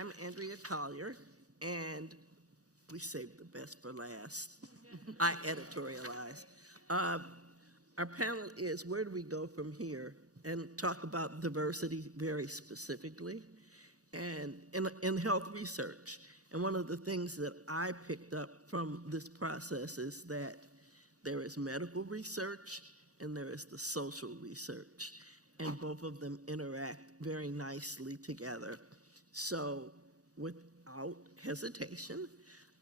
I'm Andrea Collier, and we saved the best for last. I editorialize. Our panel is where do we go from here, and talk about diversity very specifically and in health research. And one of the things that I picked up from this process is that there is medical research and there is the social research, and both of them interact very nicely together. So without hesitation,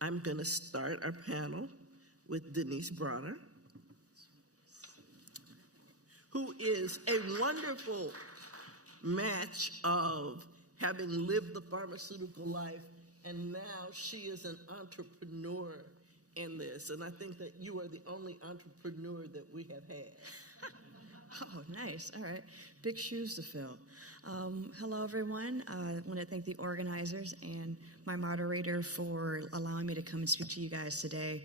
I'm going to start our panel with Denise Bronner, who is a wonderful match of having lived the pharmaceutical life, and now she is an entrepreneur in this. And I think that you are the only entrepreneur that we have had. Oh, nice. All right. Big shoes to fill. Hello, everyone. I want to thank the organizers and my moderator for allowing me to come and speak to you guys today.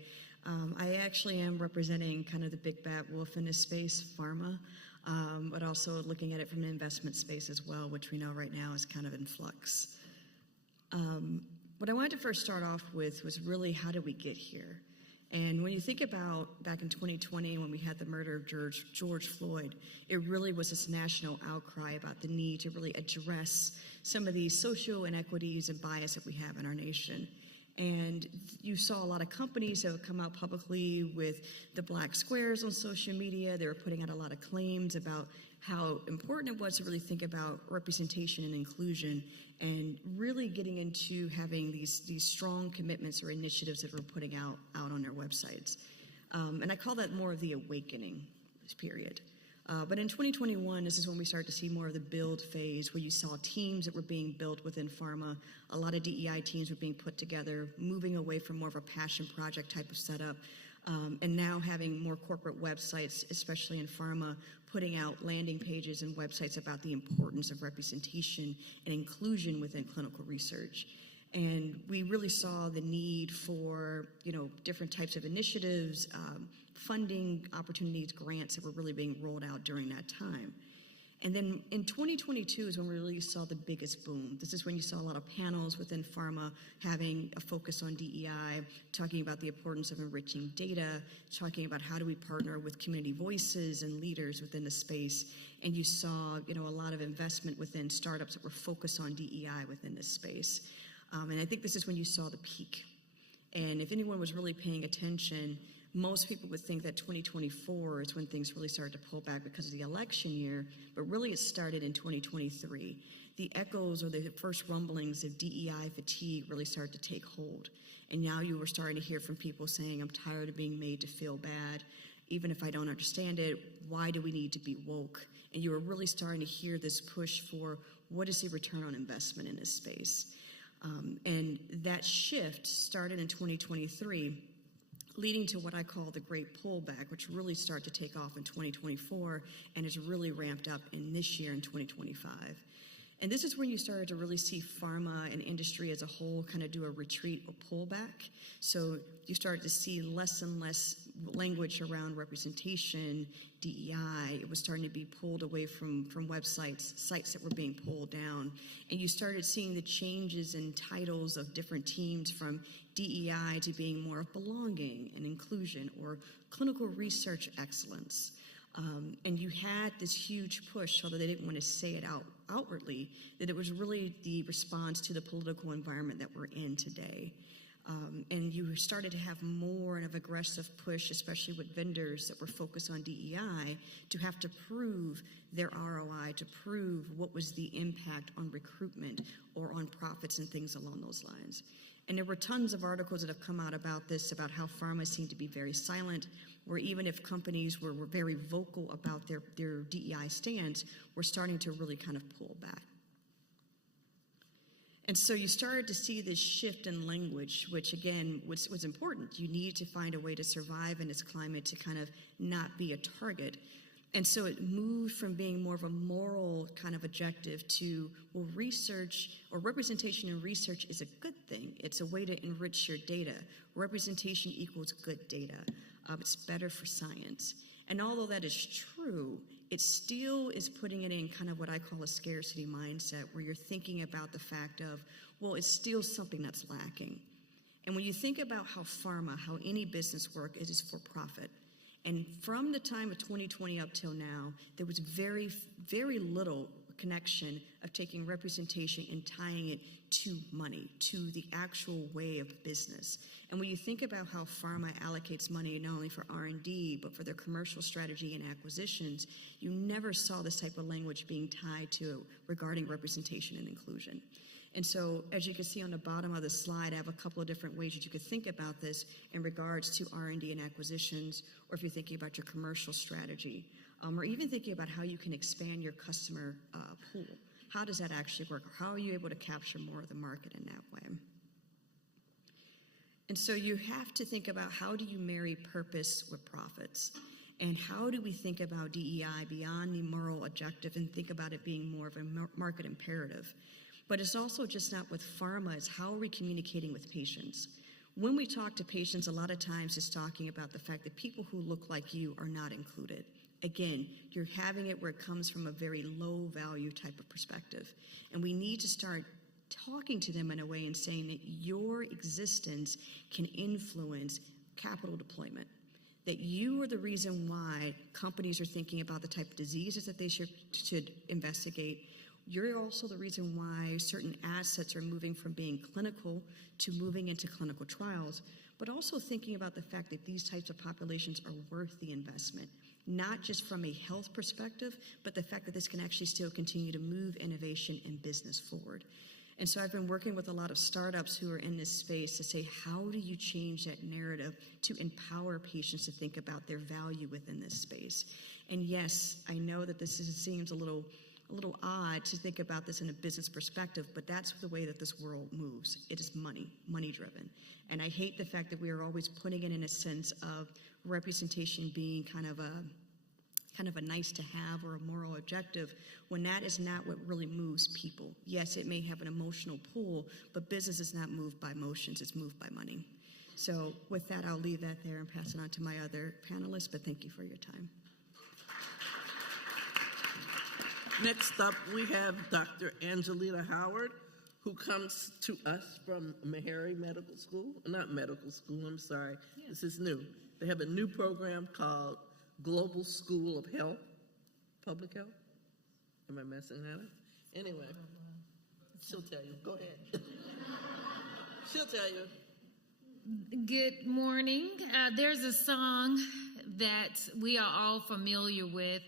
I actually am representing kind of the big bad wolf in this space, pharma, but also looking at it from an investment space as well, which we know right now is kind of in flux. What I wanted to first start off with was really how did we get here? And when you think about back in 2020 when we had the murder of George Floyd, it really was this national outcry about the need to really address some of these social inequities and bias that we have in our nation. And you saw a lot of companies that would come out publicly with the black squares on social media. They were putting out a lot of claims about how important it was to really think about representation and inclusion, and really getting into having these strong commitments or initiatives that we're putting out on their websites. And I call that more of the awakening period. But in 2021, this is when we started to see more of the build phase, where you saw teams that were being built within pharma. A lot of DEI teams were being put together, moving away from more of a passion project type of setup, and now having more corporate websites, especially in pharma, putting out landing pages and websites about the importance of representation and inclusion within clinical research. And we really saw the need for, different types of initiatives, funding opportunities, grants that were really being rolled out during that time. And then in 2022 is when we really saw the biggest boom. This is when you saw a lot of panels within pharma having a focus on DEI, talking about the importance of enriching data, talking about how do we partner with community voices and leaders within the space. And you saw, a lot of investment within startups that were focused on DEI within this space. And I think this is when you saw the peak. And if anyone was really paying attention, most people would think that 2024 is when things really started to pull back because of the election year, but really it started in 2023. The echoes or the first rumblings of DEI fatigue really started to take hold. And now you were starting to hear from people saying, I'm tired of being made to feel bad. Even if I don't understand it, why do we need to be woke? And you were really starting to hear this push for what is the return on investment in this space? And that shift started in 2023, leading to what I call the great pullback, which really started to take off in 2024 and has really ramped up in this year in 2025. And this is when you started to really see pharma and industry as a whole kind of do a retreat or pullback. So you started to see less and less language around representation, DEI. It was starting to be pulled away from websites, sites that were being pulled down. And you started seeing the changes in titles of different teams from DEI to being more of belonging and inclusion or clinical research excellence. And you had this huge push, although they didn't want to say it outwardly, that it was really the response to the political environment that we're in today. And you started to have more of an aggressive push, especially with vendors that were focused on DEI, to have to prove their ROI, to prove what was the impact on recruitment or on profits and things along those lines. And there were tons of articles that have come out about this, about how pharma seemed to be very silent, where even if companies were very vocal about their DEI stance, were starting to really kind of pull back. And so you started to see this shift in language, which again was important. You needed to find a way to survive in this climate, to kind of not be a target. And so it moved from being more of a moral kind of objective to, well, research or representation in research is a good thing. It's a way to enrich your data. Representation equals good data. It's better for science. And although that is true, it still is putting it in kind of what I call a scarcity mindset, where you're thinking about the fact of, well, it's still something that's lacking. And when you think about how pharma, how any business work, it is for profit. And from the time of 2020 up till now, there was very, very little connection of taking representation and tying it to money, to the actual way of business. And when you think about how pharma allocates money not only for R&D, but for their commercial strategy and acquisitions, you never saw this type of language being tied to regarding representation and inclusion. And so, as you can see on the bottom of the slide, I have a couple of different ways that you could think about this in regards to R&D and acquisitions, or if you're thinking about your commercial strategy, or even thinking about how you can expand your customer pool. How does that actually work? How are you able to capture more of the market in that way? And so you have to think about, how do you marry purpose with profits? And how do we think about DEI beyond the moral objective and think about it being more of a market imperative? But it's also just not with pharma, it's how are we communicating with patients? When we talk to patients, a lot of times it's talking about the fact that people who look like you are not included. Again, you're having it where it comes from a very low value type of perspective. And we need to start talking to them in a way and saying that your existence can influence capital deployment. That you are the reason why companies are thinking about the type of diseases that they should investigate. You're also the reason why certain assets are moving from being clinical to moving into clinical trials, but also thinking about the fact that these types of populations are worth the investment, not just from a health perspective, but the fact that this can actually still continue to move innovation and business forward. And so I've been working with a lot of startups who are in this space to say, how do you change that narrative to empower patients to think about their value within this space? And yes, I know that seems a little odd to think about this in a business perspective, but that's the way that this world moves. It is money driven. And I hate the fact that we are always putting it in a sense of representation being kind of a nice to have or a moral objective, when that is not what really moves people. Yes, it may have an emotional pull, but business is not moved by emotions, it's moved by money. So with that, I'll leave that there and pass it on to my other panelists, but thank you for your time. Next up, we have Dr. Angelita Howard, who comes to us from Meharry Medical School. Not medical school, I'm sorry. Yeah. This is new. They have a new program called Global School of Health, Public Health. Am I messing that up? Anyway, she'll tell you. Go ahead. She'll tell you. Good morning. There's a song that we are all familiar with.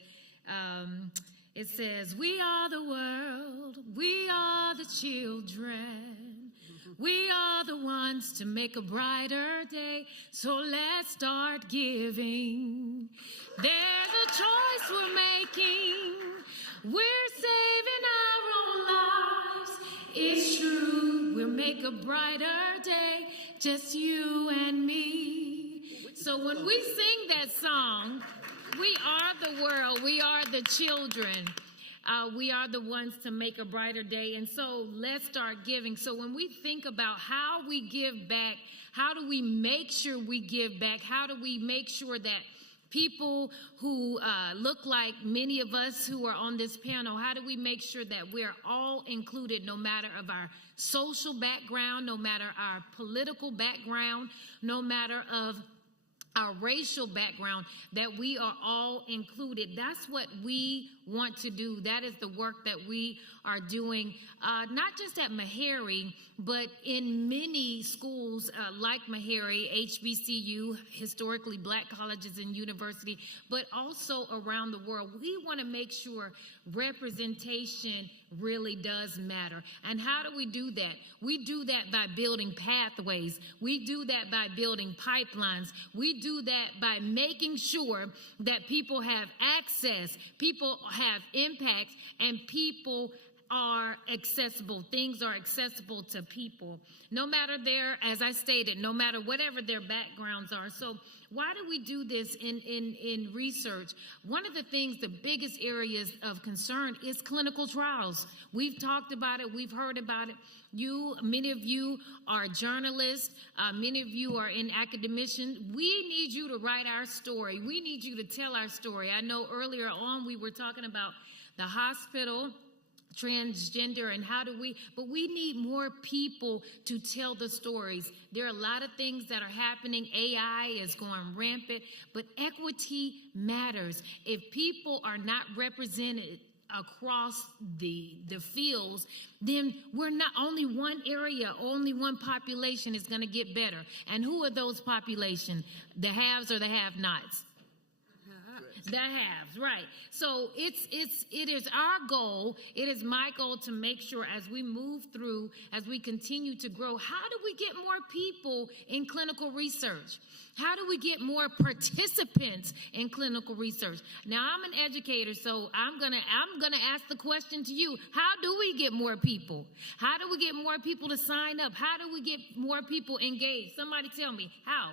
It says, "We are the world, we are the children, we are the ones to make a brighter day, so let's start giving. There's a choice we're making, we're saving our own lives. It's true, we'll make a brighter day, just you and me." So when we sing that song, we are the world, we are the children, we are the ones to make a brighter day, and so let's start giving. So when we think about how we give back, how do we make sure we give back, how do we make sure that people who look like many of us who are on this panel, how do we make sure that we're all included, no matter of our social background, no matter our political background, no matter of our racial background, that we are all included. That's what we want to do. That is the work that we are doing, not just at Meharry, but in many schools like Meharry, HBCU, historically black colleges and university, but also around the world. We want to make sure representation really does matter. And how do we do that? We do that by building pathways. We do that by building pipelines. We do that by making sure that people have access, people have impact, and people are accessible. Things are accessible to people, no matter as I stated, no matter whatever their backgrounds are. So why do we do this in research? One of the things, the biggest areas of concern is clinical trials. We've talked about it. We've heard about it. Many of you are journalists. Many of you are in academician. We need you to write our story. We need you to tell our story. I know earlier on we were talking about the hospital, transgender, and but we need more people to tell the stories. There are a lot of things that are happening. AI is going rampant, but equity matters. If people are not represented across the fields, then we're not only one area, only one population is going to get better. And who are those population? The haves or the have-nots? The haves, right. So it is our goal, it is my goal to make sure as we move through, as we continue to grow, how do we get more people in clinical research? How do we get more participants in clinical research? Now, I'm an educator, so I'm gonna ask the question to you. How do we get more people? How do we get more people to sign up? How do we get more people engaged? Somebody tell me how.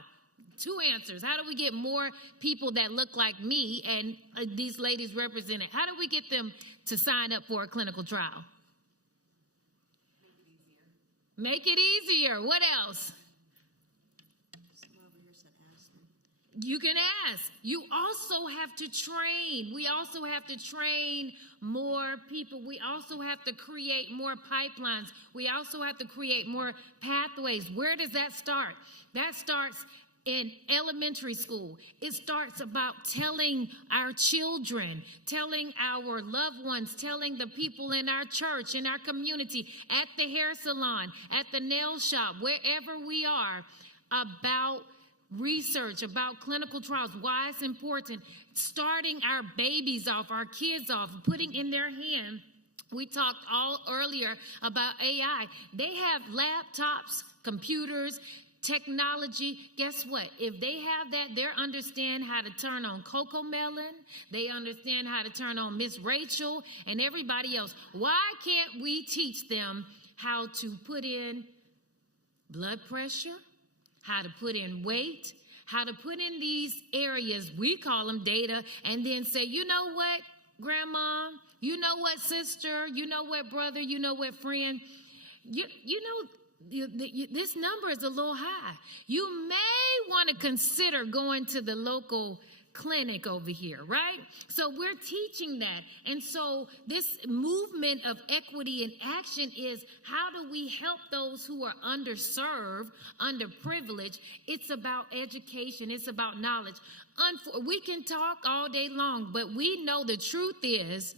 2 answers. How do we get more people that look like me and these ladies represented? How do we get them to sign up for a clinical trial? Make it easier. What else? You can ask. You also have to train. We also have to train more people. We also have to create more pipelines. We also have to create more pathways. Where does that start? That starts in elementary school. It starts about telling our children, telling our loved ones, telling the people in our church, in our community, at the hair salon, at the nail shop, wherever we are, about research, about clinical trials, why it's important, starting our babies off, our kids off, putting in their hand. We talked all earlier about AI. They have laptops, computers, technology. Guess what? If they have that, they understand how to turn on Coco Melon. They understand how to turn on Miss Rachel and everybody else. Why can't we teach them how to put in blood pressure, how to put in weight, how to put in these areas, we call them data, and then say, you know what, grandma, you know what, sister, you know what, brother, you know what, friend, you know, this number is a little high. You may want to consider going to the local clinic over here, right? So we're teaching that. And so this movement of equity in action is, how do we help those who are underserved, underprivileged? It's about education. It's about knowledge. We can talk all day long, but we know the truth is,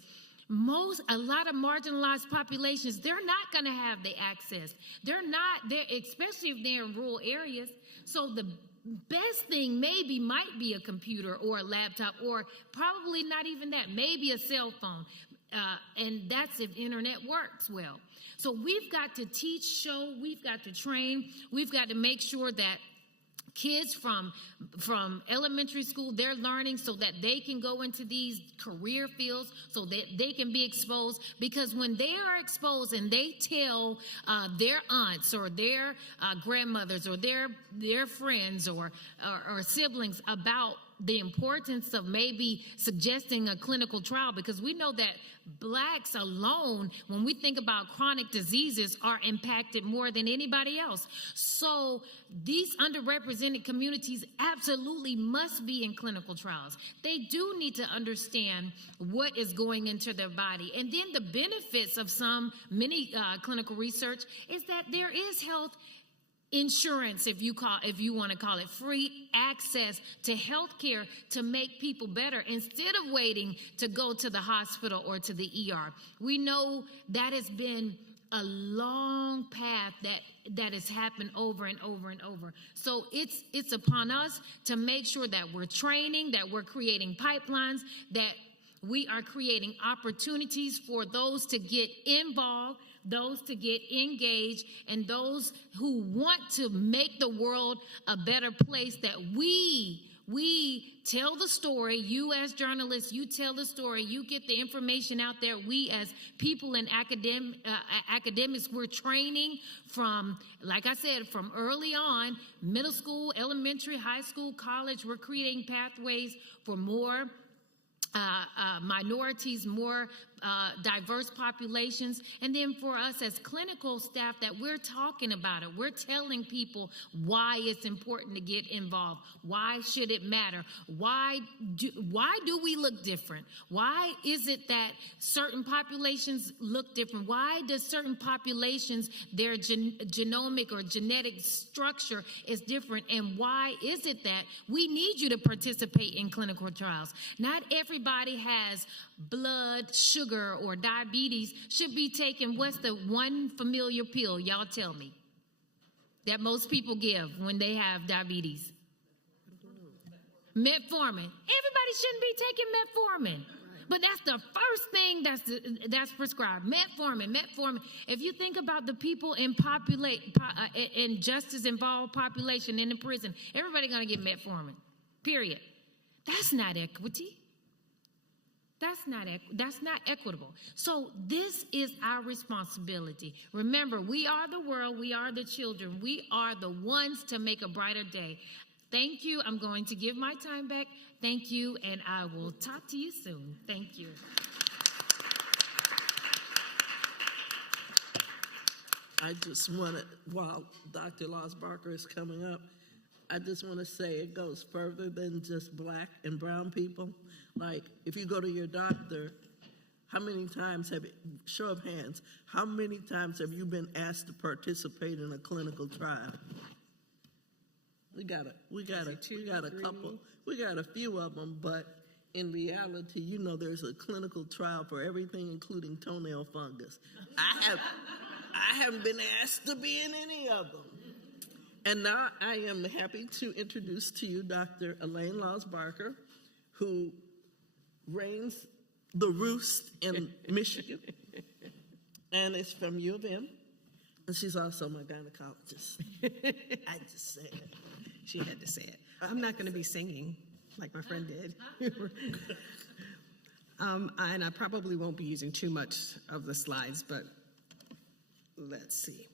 a lot of marginalized populations, they're not going to have the access. They're not there, especially if they're in rural areas. So the best thing might be a computer or a laptop, or probably not even that, maybe a cell phone. And that's if internet works well. So we've got to teach, we've got to train, we've got to make sure that kids from elementary school, they're learning so that they can go into these career fields, so that they can be exposed. Because when they are exposed and they tell their aunts or their grandmothers or their friends or siblings about the importance of maybe suggesting a clinical trial, because we know that Blacks alone, when we think about chronic diseases, are impacted more than anybody else. So these underrepresented communities absolutely must be in clinical trials. They do need to understand what is going into their body. And then the benefits of many clinical research is that there is health insurance, if you want to call it, free access to health care to make people better instead of waiting to go to the hospital or to the ER. We know that has been a long path that has happened over and over and over. So it's upon us to make sure that we're training, that we're creating pipelines, that we are creating opportunities for those to get involved, those to get engaged, and those who want to make the world a better place, that we We tell the story. You as journalists, you tell the story. You get the information out there. We as people in academics, we're training from, like I said, from early on, middle school, elementary, high school, college. We're creating pathways for more minorities, more diverse populations. And then for us as clinical staff that we're talking about it, we're telling people why it's important to get involved. Why should it matter? Why do we look different? Why is it that certain populations look different? Why does certain populations, their genomic or genetic structure is different? And why is it that we need you to participate in clinical trials? Not everybody has blood, sugar, or diabetes. Should be taking, what's the one familiar pill, y'all tell me, that most people give when they have diabetes? Metformin. Everybody shouldn't be taking metformin. But that's the first thing that's prescribed. Metformin. If you think about the people in justice-involved population in the prison, everybody gonna get metformin. Period. That's not equity. That's not equitable. So this is our responsibility. Remember, we are the world. We are the children. We are the ones to make a brighter day. Thank you. I'm going to give my time back. Thank you, and I will talk to you soon. Thank you. I just want to, while Dr. Laws-Barker is coming up, I just want to say it goes further than just black and brown people. Like, if you go to your doctor, how many times show of hands, how many times have you been asked to participate in a clinical trial? We got a few of them, but in reality, you know, there's a clinical trial for everything, including toenail fungus. I haven't been asked to be in any of them. And now I am happy to introduce to you Dr. Alane Laws-Barker, who reigns the roost in Michigan, and is from U of M, and she's also my gynecologist. I just said it. She had to say it. I'm not going to be singing like my friend did. And I probably won't be using too much of the slides, but let's see.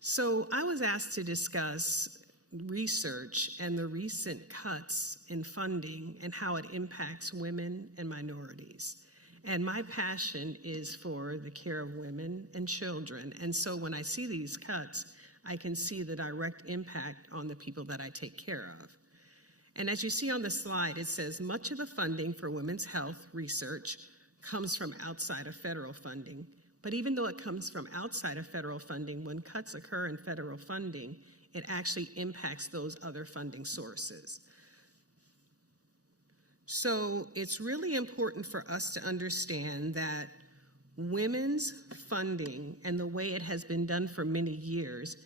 So I was asked to discuss research and the recent cuts in funding and how it impacts women and minorities. And my passion is for the care of women and children. And so when I see these cuts, I can see the direct impact on the people that I take care of. And as you see on the slide, it says much of the funding for women's health research comes from outside of federal funding. But even though it comes from outside of federal funding, when cuts occur in federal funding, it actually impacts those other funding sources. So it's really important for us to understand that women's funding and the way it has been done for many years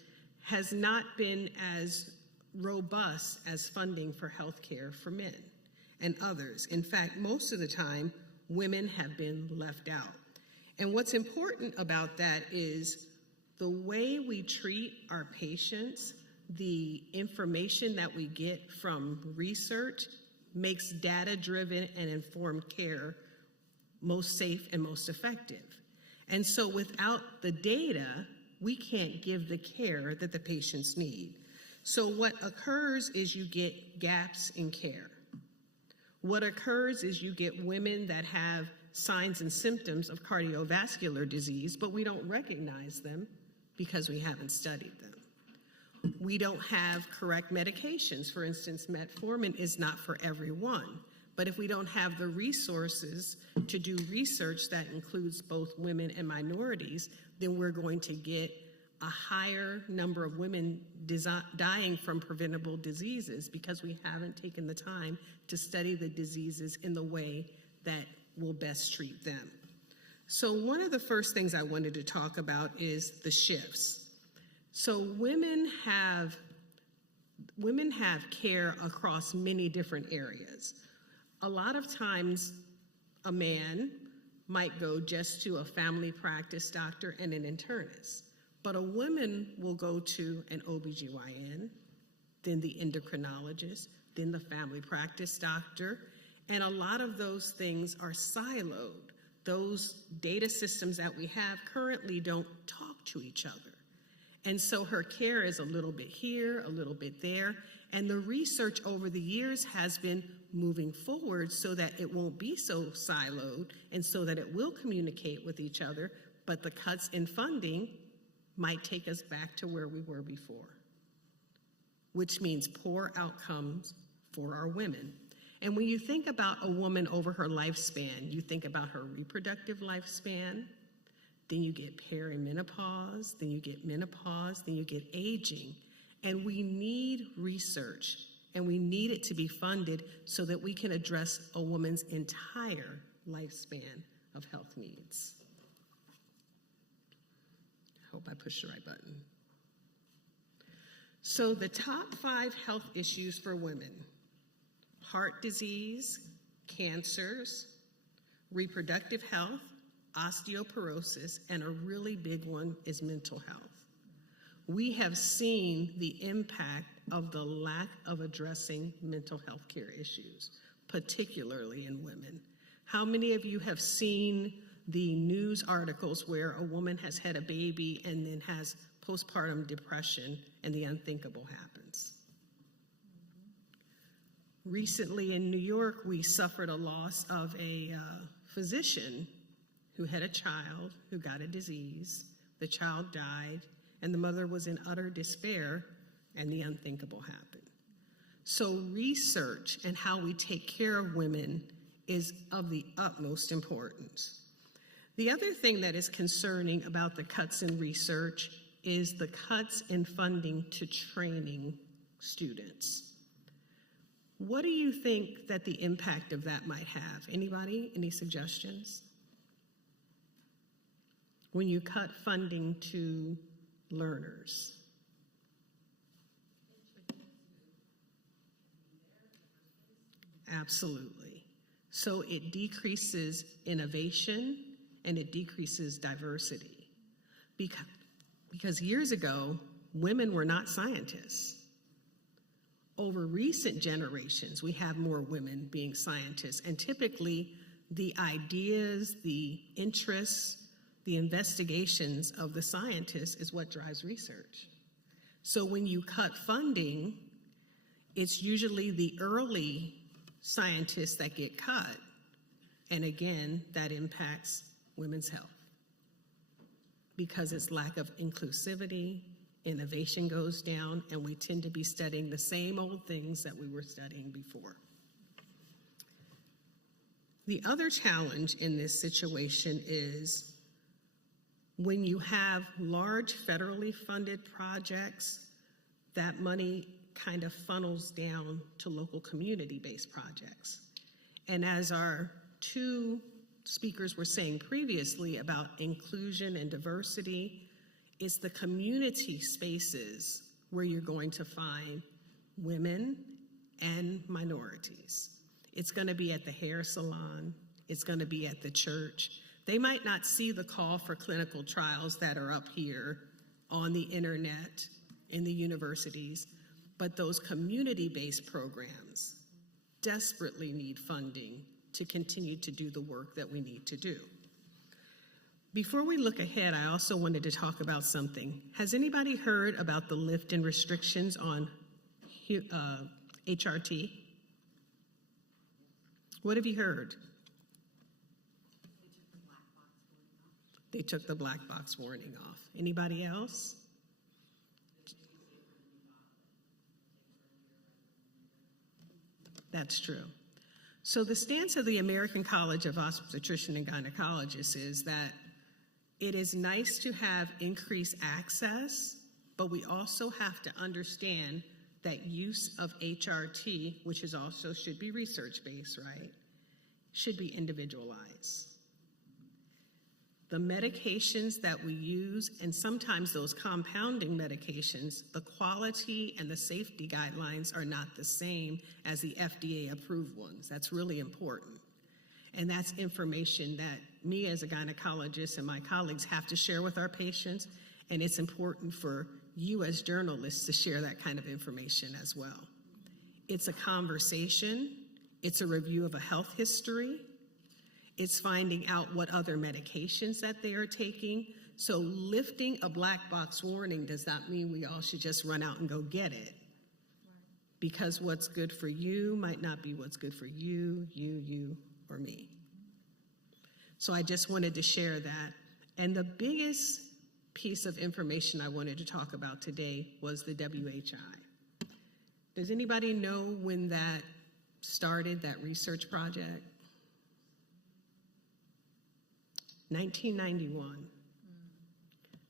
has not been as robust as funding for healthcare for men and others. In fact, most of the time, women have been left out. And what's important about that is the way we treat our patients, the information that we get from research makes data-driven and informed care most safe and most effective. And so without the data, we can't give the care that the patients need. So what occurs is you get gaps in care. What occurs is you get women that have signs and symptoms of cardiovascular disease, but we don't recognize them because we haven't studied them. We don't have correct medications. For instance, metformin is not for everyone. But if we don't have the resources to do research that includes both women and minorities, then we're going to get a higher number of women dying from preventable diseases because we haven't taken the time to study the diseases in the way that will best treat them. So one of the first things I wanted to talk about is the shifts. So women have care across many different areas. A lot of times a man might go just to a family practice doctor and an internist, but a woman will go to an OB-GYN, then the endocrinologist, then the family practice doctor, and a lot of those things are siloed. Those data systems that we have currently don't talk to each other. And so her care is a little bit here, a little bit there, and the research over the years has been moving forward so that it won't be so siloed and so that it will communicate with each other, but the cuts in funding might take us back to where we were before, which means poor outcomes for our women. And when you think about a woman over her lifespan, you think about her reproductive lifespan, then you get perimenopause, then you get menopause, then you get aging. And we need research, and we need it to be funded so that we can address a woman's entire lifespan of health needs. I hope I pushed the right button. So the top 5 health issues for women: heart disease, cancers, reproductive health, osteoporosis, and a really big one is mental health. We have seen the impact of the lack of addressing mental health care issues, particularly in women. How many of you have seen the news articles where a woman has had a baby and then has postpartum depression and the unthinkable happens? Recently in New York, we suffered a loss of a physician who had a child who got a disease. The child died, and the mother was in utter despair, and the unthinkable happened. So research and how we take care of women is of the utmost importance. The other thing that is concerning about the cuts in research is the cuts in funding to training students. What do you think that the impact of that might have? Anybody? Any suggestions? When you cut funding to learners. Absolutely. So it decreases innovation and it decreases diversity. Because years ago, women were not scientists. Over recent generations, we have more women being scientists, and typically the ideas, the interests, the investigations of the scientists is what drives research. So when you cut funding, it's usually the early scientists that get cut, and again, that impacts women's health because it's lack of inclusivity, innovation goes down, and we tend to be studying the same old things that we were studying before. The other challenge in this situation is when you have large federally funded projects, that money kind of funnels down to local community-based projects. And as our 2 speakers were saying previously about inclusion and diversity, it's the community spaces where you're going to find women and minorities. It's going to be at the hair salon. It's going to be at the church. They might not see the call for clinical trials that are up here on the internet in the universities, but those community-based programs desperately need funding to continue to do the work that we need to do. Before we look ahead, I also wanted to talk about something. Has anybody heard about the lift in restrictions on HRT? What have you heard? They took the black box warning off. Anybody else? That's true. So the stance of the American College of Obstetricians and Gynecologists is that it is nice to have increased access, but we also have to understand that use of HRT, which is also should be research-based, right, should be individualized. The medications that we use, and sometimes those compounding medications, the quality and the safety guidelines are not the same as the FDA-approved ones. That's really important. And that's information that me as a gynecologist and my colleagues have to share with our patients, and it's important for you as journalists to share that kind of information as well. it's a conversation, it's a review of a health history, it's finding out what other medications that they are taking. So lifting a black box warning does not mean we all should just run out and go get it. Because what's good for you might not be what's good for you, or me. So I just wanted to share that. And the biggest piece of information I wanted to talk about today was the WHI. Does anybody know when that started, that research project? 1991.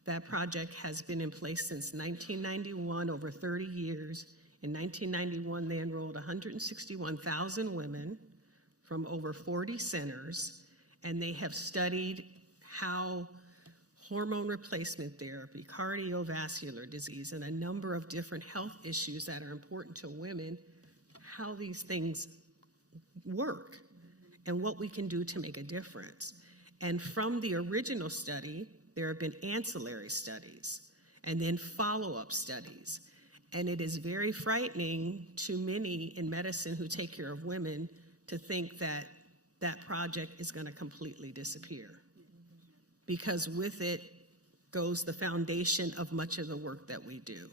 That project has been in place since 1991, over 30 years. In 1991, they enrolled 161,000 women from over 40 centers, and they have studied how hormone replacement therapy, cardiovascular disease, and a number of different health issues that are important to women, how these things work and what we can do to make a difference. And from the original study, there have been ancillary studies and then follow-up studies. And it is very frightening to many in medicine who take care of women to think that that project is going to completely disappear. Because with it goes the foundation of much of the work that we do.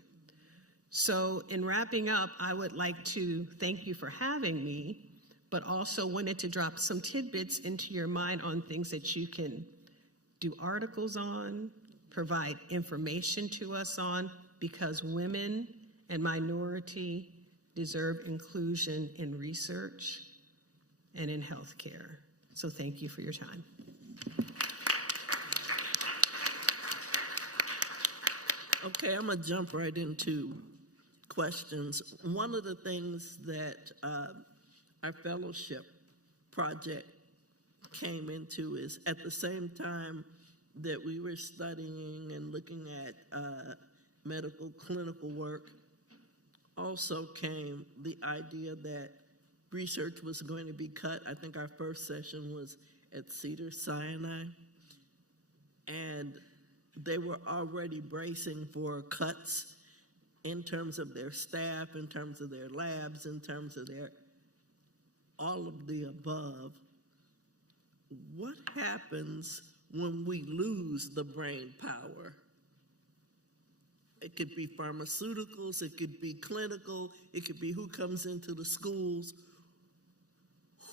So in wrapping up, I would like to thank you for having me, but also wanted to drop some tidbits into your mind on things that you can do articles on, provide information to us on, because women and minority deserve inclusion in research and in healthcare. So thank you for your time. Okay, I'm gonna jump right into questions. One of the things that our fellowship project came into is at the same time that we were studying and looking at medical clinical work, also came the idea that research was going to be cut. I think our first session was at Cedars-Sinai, and they were already bracing for cuts in terms of their staff, in terms of their labs, in terms of their all of the above. What happens when we lose the brain power? It could be pharmaceuticals, it could be clinical, it could be who comes into the schools.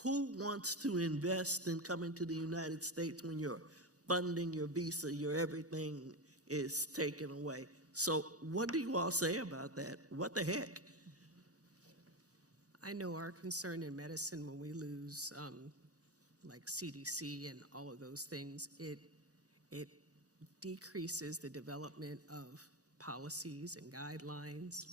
Who wants to invest in coming to the United States when your funding, your visa, your everything is taken away? So what do you all say about that? What the heck? I know our concern in medicine when we lose like CDC and all of those things, it decreases the development of policies and guidelines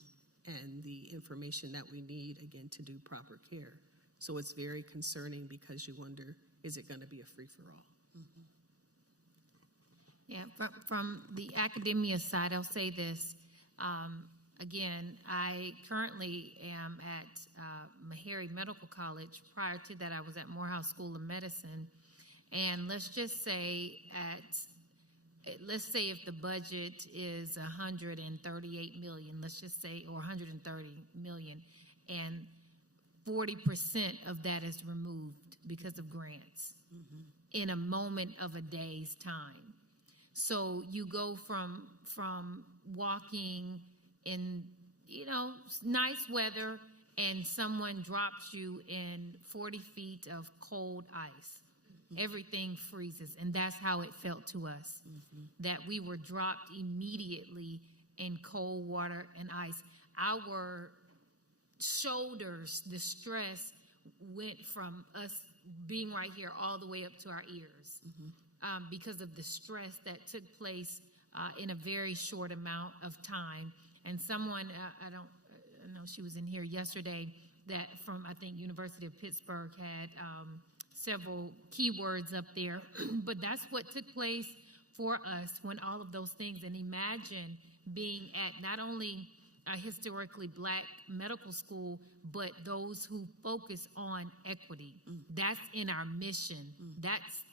and the information that we need, again, to do proper care. So it's very concerning because you wonder, is it going to be a free-for-all? Mm-hmm. Yeah, from the academia side, I'll say this. Again, I currently am at Meharry Medical College. Prior to that, I was at Morehouse School of Medicine. And let's just say if the budget is $138 million, let's just say, or $130 million, and 40% of that is removed because of grants in a moment of a day's time. So you go from walking in, nice weather, and someone drops you in 40 feet of cold ice. Everything freezes, and that's how it felt to us, that we were dropped immediately in cold water and ice. Our shoulders, the stress went from us being right here all the way up to our ears because of the stress that took place in a very short amount of time. And someone, I know she was in here yesterday, that from, I think, University of Pittsburgh had several keywords up there, but that's what took place for us when all of those things, and imagine being at not only a historically black medical school, but those who focus on equity. That's in our mission. That's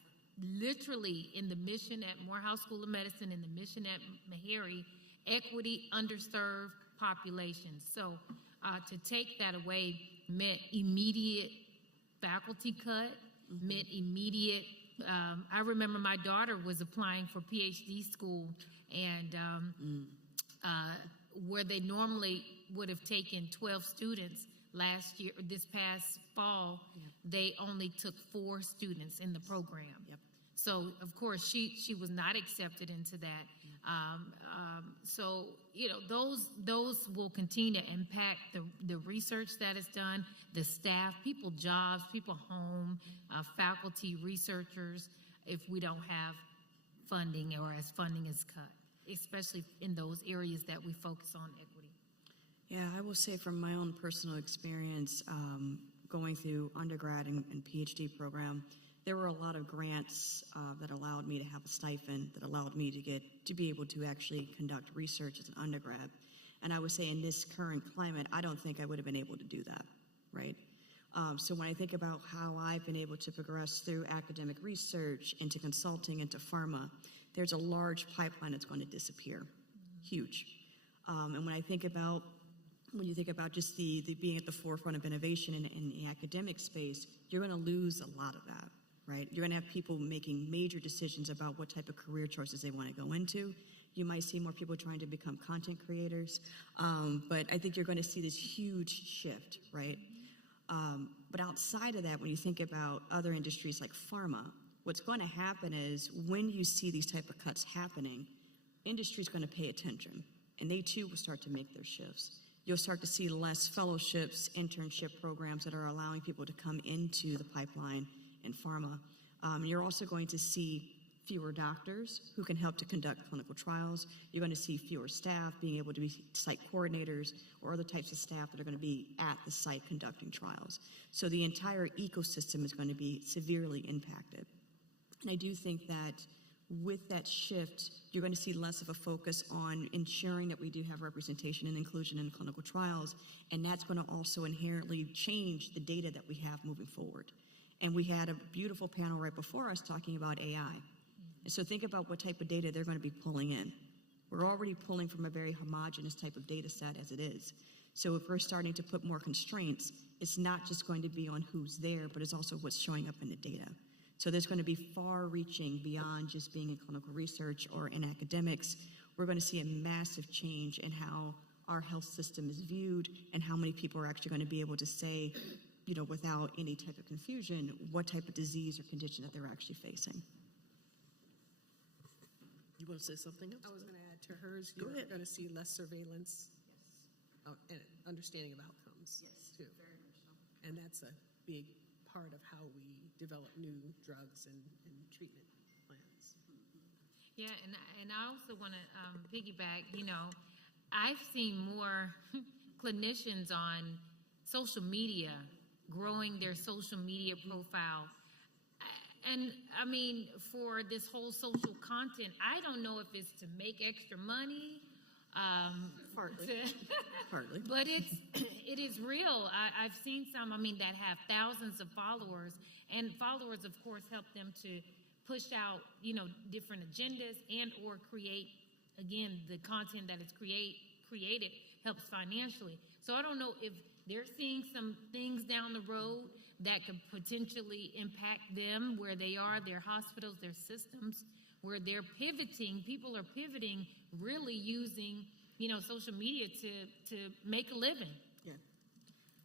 literally in the mission at Morehouse School of Medicine, in the mission at Meharry, equity, underserved populations. So to take that away meant immediate faculty cut, meant immediate. I remember my daughter was applying for Ph.D. school, and where they normally would have taken 12 students last year, this past fall, they only took 4 students in the program. So, of course, she was not accepted into that. So, you know, those will continue to impact the research that is done, the staff, people jobs, people home, faculty, researchers, if we don't have funding or as funding is cut, especially in those areas that we focus on equity. Yeah, I will say from my own personal experience, going through undergrad and PhD program, there were a lot of grants that allowed me to have a stipend, that allowed me to be able to actually conduct research as an undergrad. And I would say in this current climate, I don't think I would have been able to do that, right? So when I think about how I've been able to progress through academic research into consulting, into pharma, there's a large pipeline that's going to disappear, huge. And when you think about just the being at the forefront of innovation in the academic space, you're going to lose a lot of that, right? You're going to have people making major decisions about what type of career choices they want to go into. You might see more people trying to become content creators, but I think you're going to see this huge shift, right? But outside of that, when you think about other industries like pharma, what's going to happen is when you see these type of cuts happening, industry's going to pay attention, and they too will start to make their shifts. You'll start to see less fellowships, internship programs that are allowing people to come into the pipeline in pharma. You're also going to see fewer doctors who can help to conduct clinical trials. You're going to see fewer staff being able to be site coordinators or other types of staff that are going to be at the site conducting trials. So the entire ecosystem is going to be severely impacted. And I do think that with that shift, you're going to see less of a focus on ensuring that we do have representation and inclusion in clinical trials, and that's going to also inherently change the data that we have moving forward. And we had a beautiful panel right before us talking about AI. And so think about what type of data they're going to be pulling in. We're already pulling from a very homogeneous type of data set as it is. So if we're starting to put more constraints, it's not just going to be on who's there, but it's also what's showing up in the data. So there's going to be far-reaching beyond just being in clinical research or in academics. We're going to see a massive change in how our health system is viewed and how many people are actually going to be able to say, you know, without any type of confusion, what type of disease or condition that they're actually facing. You want to say something else? I was going to add to hers. Go You're ahead. going to see less surveillance and understanding of outcomes, too. Very much so. And that's a big part of how we develop new drugs and treatment plans. Yeah, and I also want to piggyback, you know, I've seen more clinicians on social media growing their social media profile. And I mean, for this whole social content, I don't know if it's to make extra money. Partly. But it is real. I've seen some, I mean, that have thousands of followers, and followers, of course, help them to push out, you know, different agendas and or create, again, the content that is created helps financially. So I don't know if they're seeing some things down the road that could potentially impact them where they are, their hospitals, their systems, where they're pivoting. People are pivoting, really using, you know, social media to make a living. Yeah.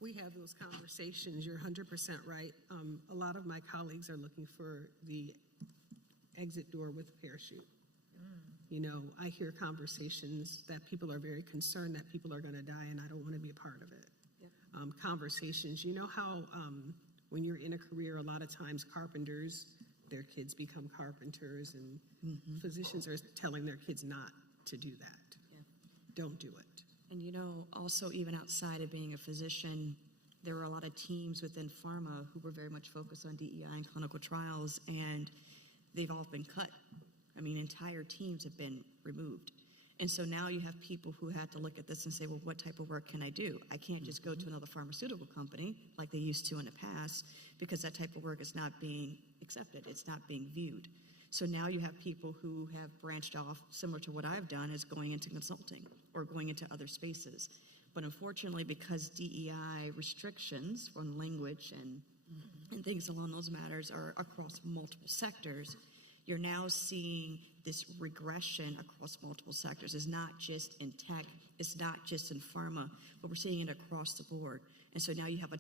We have those conversations. You're 100% right. A lot of my colleagues are looking for the exit door with a parachute. You know, I hear conversations that people are very concerned that people are going to die, and I don't want to be a part of it. Yeah. Conversations, you know how when you're in a career, a lot of times carpenters, their kids become carpenters, and physicians are telling their kids not to do that. Yeah. Don't do it. And you know, also even outside of being a physician, there were a lot of teams within pharma who were very much focused on DEI and clinical trials, and they've all been cut. I mean, entire teams have been removed. And so now you have people who had to look at this and say, well, what type of work can I do? I can't just go to another pharmaceutical company like they used to in the past, because that type of work is not being accepted. It's not being viewed. So now you have people who have branched off, similar to what I've done, is going into consulting or going into other spaces. But unfortunately, because DEI restrictions on language and things along those matters are across multiple sectors, you're now seeing this regression across multiple sectors. It's not just in tech, it's not just in pharma, but we're seeing it across the board. And so now you have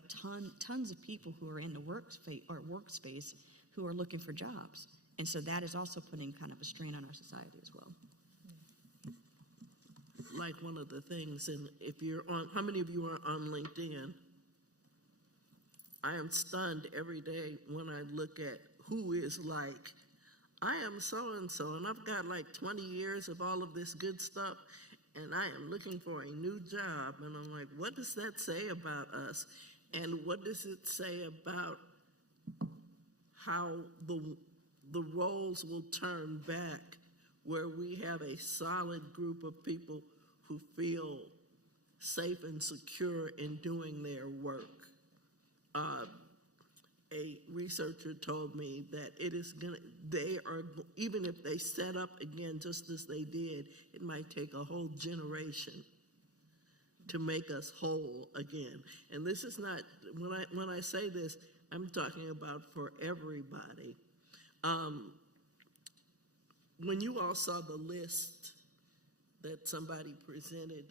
tons of people who are in the workspace who are looking for jobs. And so that is also putting kind of a strain on our society as well. Like one of the things, and if you're on, how many of you are on LinkedIn? I am stunned every day when I look at who is like, I am so-and-so, and I've got like 20 years of all of this good stuff, and I am looking for a new job. And I'm like, what does that say about us? And what does it say about how the roles will turn back, where we have a solid group of people who feel safe and secure in doing their work? A researcher told me that even if they set up again just as they did, it might take a whole generation to make us whole again. And this is not, when I say this, I'm talking about for everybody. When you all saw the list that somebody presented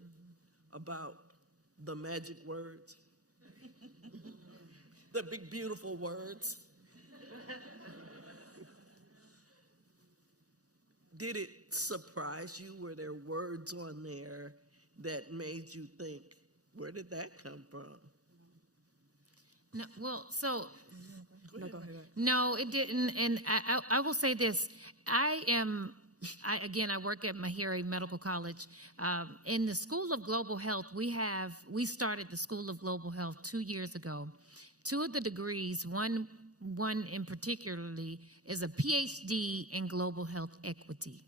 about the magic words, the big, beautiful words. Did it surprise you? Were there words on there that made you think, where did that come from? No, well, so No, go ahead. no, it didn't. And I will say this: I work at Meharry Medical College. In the School of Global Health, we started the School of Global Health 2 years ago. Two of the degrees, one in particularly, is a Ph.D. in Global Health Equity.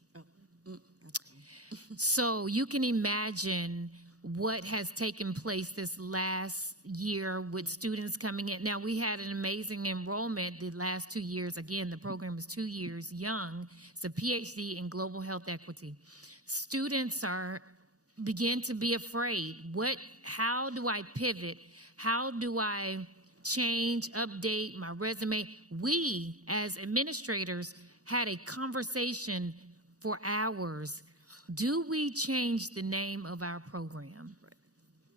So you can imagine what has taken place this last year with students coming in. Now, we had an amazing enrollment the last 2 years. Again, the program is 2 years young. It's a Ph.D. in Global Health Equity. Students begin to be afraid. How do I pivot? How do I change, update my resume? We, as administrators, had a conversation for hours. Do we change the name of our program? Right.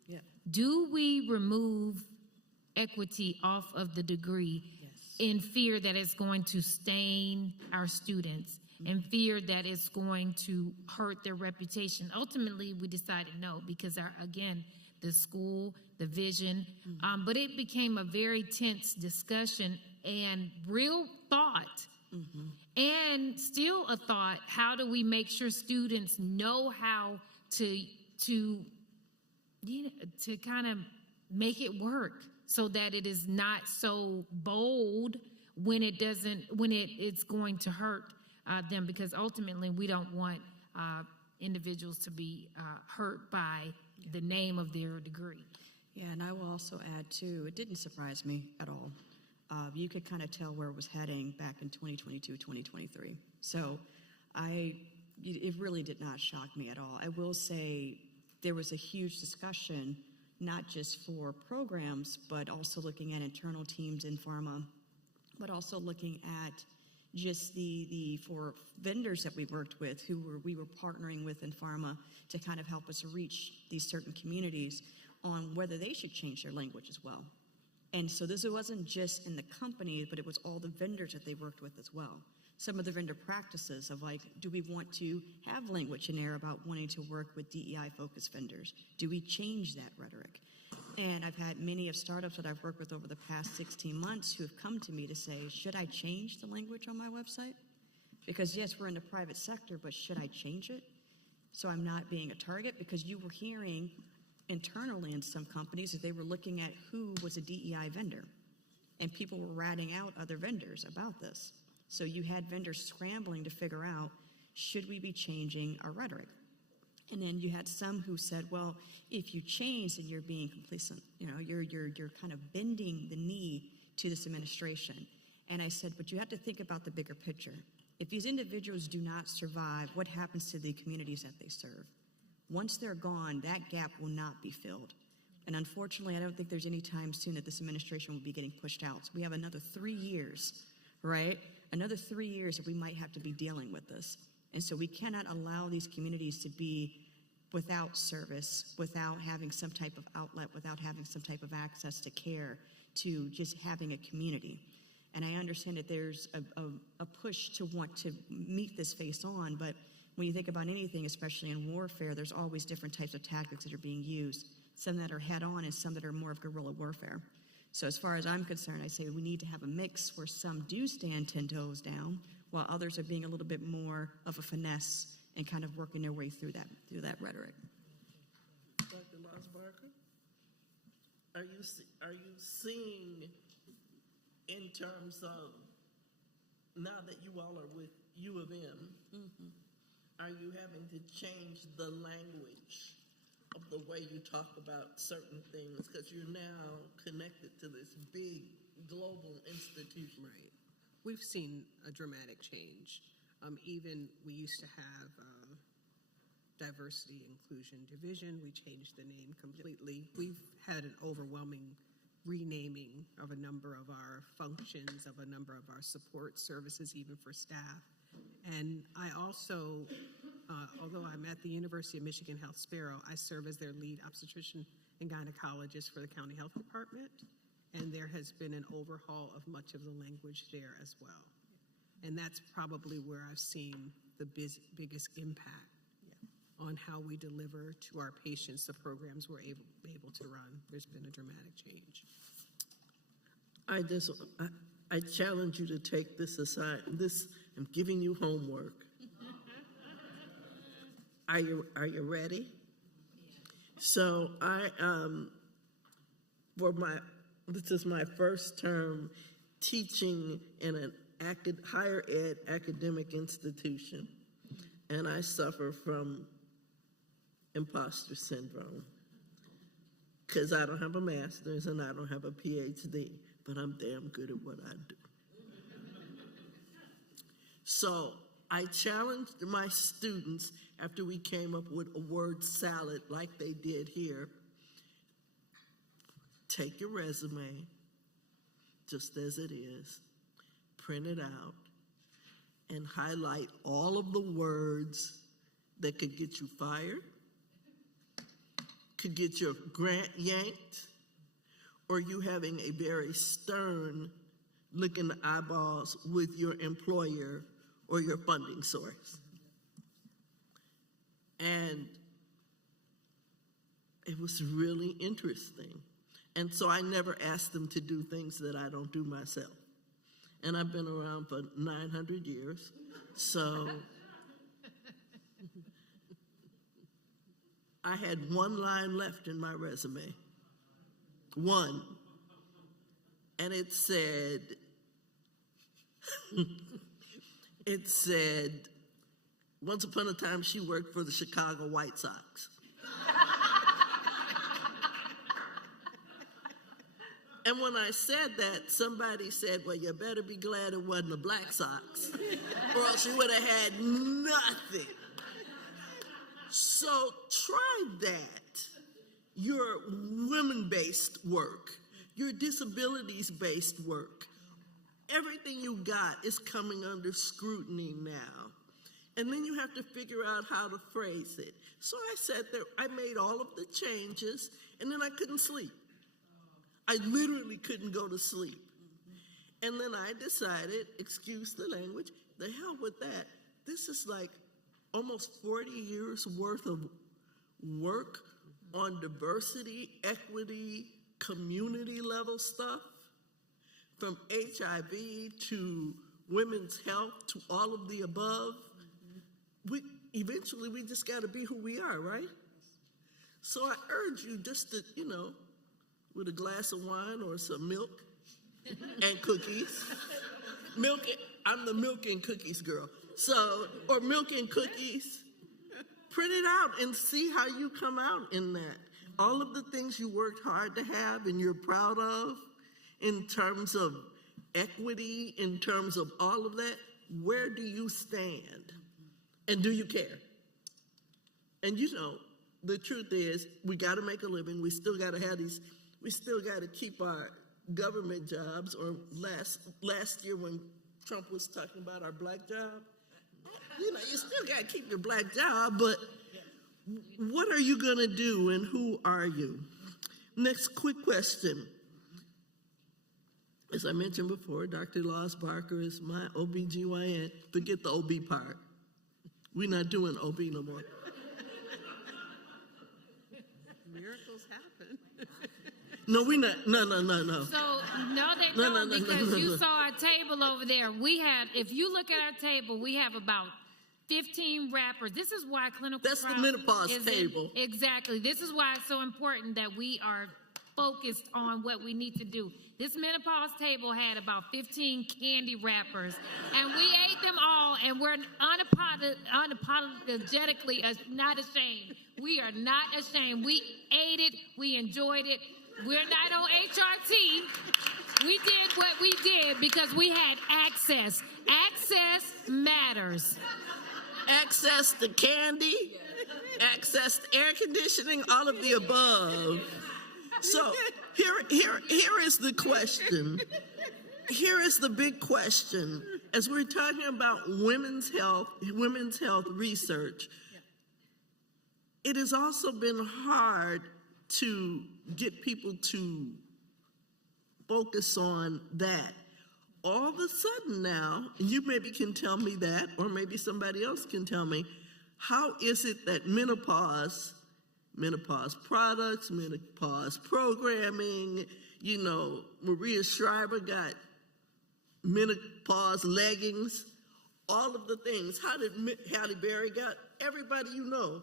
Yeah. Do we remove equity off of the degree in fear that it's going to stain our students, in fear that it's going to hurt their reputation? Ultimately, we decided no, because the school, the vision, but it became a very tense discussion and real thought. And still a thought, how do we make sure students know how to kind of make it work so that it is not so bold when it's going to hurt them, because ultimately we don't want individuals to be hurt by the name of their degree. Yeah, and I will also add too, it didn't surprise me at all. You could kind of tell where it was heading back in 2022, 2023. So it really did not shock me at all. I will say there was a huge discussion, not just for programs, but also looking at internal teams in pharma, but also looking at just for vendors that we worked with we were partnering with in pharma to kind of help us reach these certain communities on whether they should change their language as well. And so this wasn't just in the company, but it was all the vendors that they worked with as well. Some of the vendor practices of like, do we want to have language in there about wanting to work with DEI-focused vendors? Do we change that rhetoric? And I've had many of startups that I've worked with over the past 16 months who have come to me to say, should I change the language on my website? Because yes, we're in the private sector, but should I change it so I'm not being a target? Because you were hearing internally in some companies that they were looking at who was a DEI vendor, and people were ratting out other vendors about this. So you had vendors scrambling to figure out, should we be changing our rhetoric? And then you had some who said, well, if you change, then you're being complacent. You're kind of bending the knee to this administration. And I said, but you have to think about the bigger picture. If these individuals do not survive, what happens to the communities that they serve? Once they're gone, that gap will not be filled. And unfortunately, I don't think there's any time soon that this administration will be getting pushed out. So we have another 3 years, right? Another 3 years that we might have to be dealing with this. And so we cannot allow these communities to be without service, without having some type of outlet, without having some type of access to care, to just having a community. And I understand that there's a push to want to meet this face on, but when you think about anything, especially in warfare, there's always different types of tactics that are being used, some that are head on and some that are more of guerrilla warfare. So as far as I'm concerned, I say we need to have a mix where some do stand 10 toes down, while others are being a little bit more of a finesse and kind of working their way through that rhetoric. Dr. Laws-Barker, are you seeing, in terms of, now that you all are with U of M, are you having to change the language of the way you talk about certain things, because you're now connected to this big global institution? Right. We've seen a dramatic change. Even we used to have diversity inclusion division. We changed the name completely. We've had an overwhelming renaming of a number of our functions, of a number of our support services, even for staff. And I also, although I'm at the University of Michigan Health Sparrow, I serve as their lead obstetrician and gynecologist for the county health department. And there has been an overhaul of much of the language there as well. And that's probably where I've seen the biggest impact on how we deliver to our patients the programs we're able to run. There's been a dramatic change. I challenge you to take this aside. I'm giving you homework. Are you ready? So this is my first term teaching in an higher ed academic institution, and I suffer from imposter syndrome because I don't have a master's and I don't have a Ph.D., but I'm damn good at what I do. So I challenged my students after we came up with a word salad like they did here. Take your resume, just as it is, print it out, and highlight all of the words that could get you fired, could get your grant yanked, or you having a very stern look in the eyeballs with your employer or your funding source. And it was really interesting. And so I never asked them to do things that I don't do myself. And I've been around for 900 years, so I had one line left in my resume. One. And it said, once upon a time she worked for the Chicago White Sox. And when I said that, somebody said, well, you better be glad it wasn't the Black Sox, or else you would have had nothing. So try that. Your women-based work, your disabilities-based work, everything you got is coming under scrutiny now. And then you have to figure out how to phrase it. So I sat there, I made all of the changes, and then I couldn't sleep. I literally couldn't go to sleep. And then I decided, excuse the language, the hell with that. This is like almost 40 years worth of work on diversity, equity, community level stuff, from HIV to women's health to all of the above. Eventually we just got to be who we are, right? So I urge you just to, with a glass of wine or some milk and cookies. I'm the milk and cookies girl. So, or milk and cookies. Print it out and see how you come out in that. All of the things you worked hard to have and you're proud of in terms of equity, in terms of all of that, where do you stand? And do you care? And the truth is, we got to make a living. We still got to have these, we still got to keep our government jobs, or last year when Trump was talking about our black job, you know, you still got to keep your black job, but what are you going to do and who are you? Next quick question. As I mentioned before, Dr. Laws-Barker is my OB-GYN. Forget the OB part. We're not doing OB no more. Miracles happen. No, we're not. No. So, no, they don't, because you saw our table over there. We had, if you look at our table, we have about 15 rappers. This is why clinical That's the trial menopause is table. Exactly. This is why it's so important that we are focused on what we need to do. This menopause table had about 15 candy wrappers, and we ate them all, and we're unapologetically not ashamed. We are not ashamed. We ate it. We enjoyed it. We're not on HRT. We did what we did because we had access. Access matters. Access to candy, access to air conditioning, all of the above. So here is the question. Here is the big question. As we're talking about women's health research, it has also been hard to get people to focus on that. All of a sudden now, and you maybe can tell me that, or maybe somebody else can tell me, how is it that menopause products, menopause programming, you know, Maria Shriver got menopause leggings, all of the things. How did Halle Berry got, everybody you know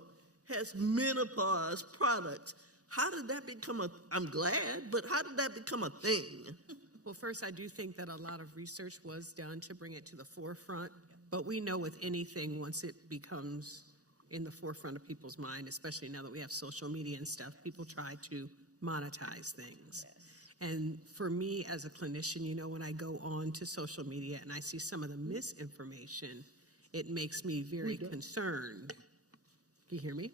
has menopause products. How did that become I'm glad, but how did that become a thing? Well, first, I do think that a lot of research was done to bring it to the forefront, but we know with anything, once it becomes in the forefront of people's mind, especially now that we have social media and stuff, people try to monetize things. Yes. And for me as a clinician, you know, when I go on to social media and I see some of the misinformation, it makes me very concerned. Can you hear me?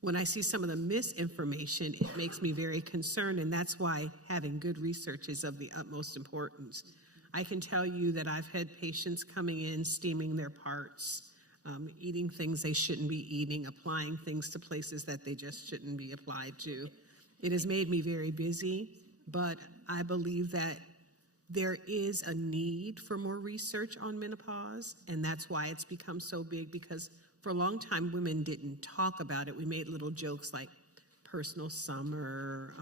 When I see some of the misinformation, it makes me very concerned, and that's why having good research is of the utmost importance. I can tell you that I've had patients coming in, steaming their parts, eating things they shouldn't be eating, applying things to places that they just shouldn't be applied to. It has made me very busy, but I believe that there is a need for more research on menopause, and that's why it's become so big, because for a long time, women didn't talk about it. We made little jokes like personal summer.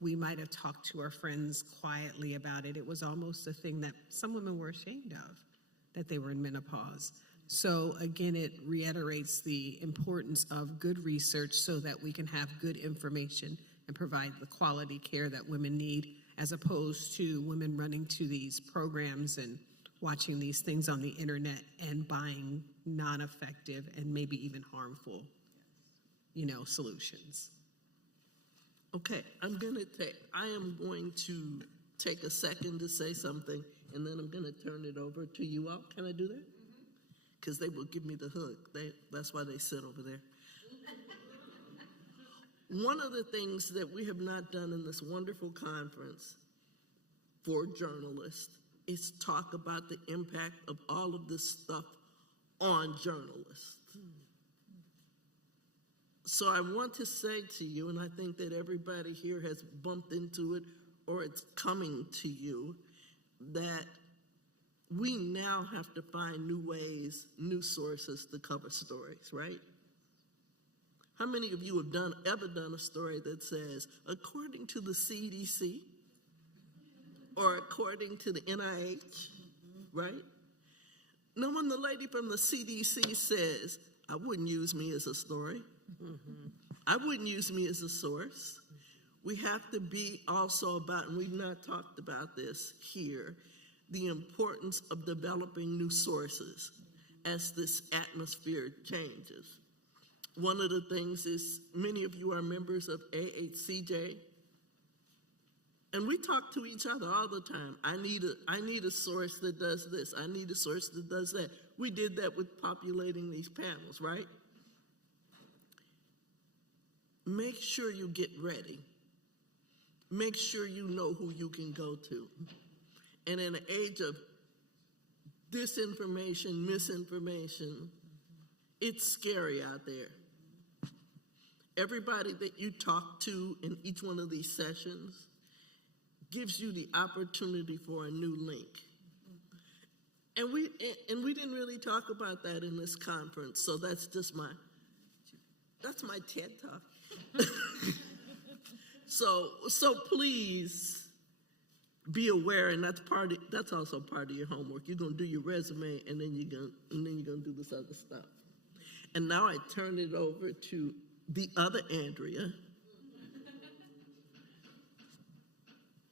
We might have talked to our friends quietly about it. It was almost a thing that some women were ashamed of, that they were in menopause. So again, it reiterates the importance of good research so that we can have good information and provide the quality care that women need, as opposed to women running to these programs and watching these things on the internet and buying non-effective and maybe even harmful, you know, solutions. Okay, I am going to take a second to say something, and then I'm going to turn it over to you all. Can I do that? Because they will give me the hook. That's why they sit over there. One of the things that we have not done in this wonderful conference for journalists is talk about the impact of all of this stuff on journalists. So I want to say to you, and I think that everybody here has bumped into it or it's coming to you, that we now have to find new ways, new sources to cover stories, right? How many of you have ever done a story that says, according to the CDC, or according to the NIH, right? Now, when the lady from the CDC says, I wouldn't use me as a story, I wouldn't use me as a source, we have to be also about, and we've not talked about this here, the importance of developing new sources as this atmosphere changes. One of the things is, many of you are members of AHCJ, and we talk to each other all the time. I need a source that does this. I need a source that does that. We did that with populating these panels, right? make sure you get ready. Make sure you know who you can go to. And in an age of disinformation, misinformation, it's scary out there. Everybody that you talk to in each one of these sessions gives you the opportunity for a new link. And we didn't really talk about that in this conference, so that's my TED Talk. So please be aware, and that's also part of your homework. You're gonna do your resume, and then you're gonna do this other stuff. And now I turn it over to the other Andrea.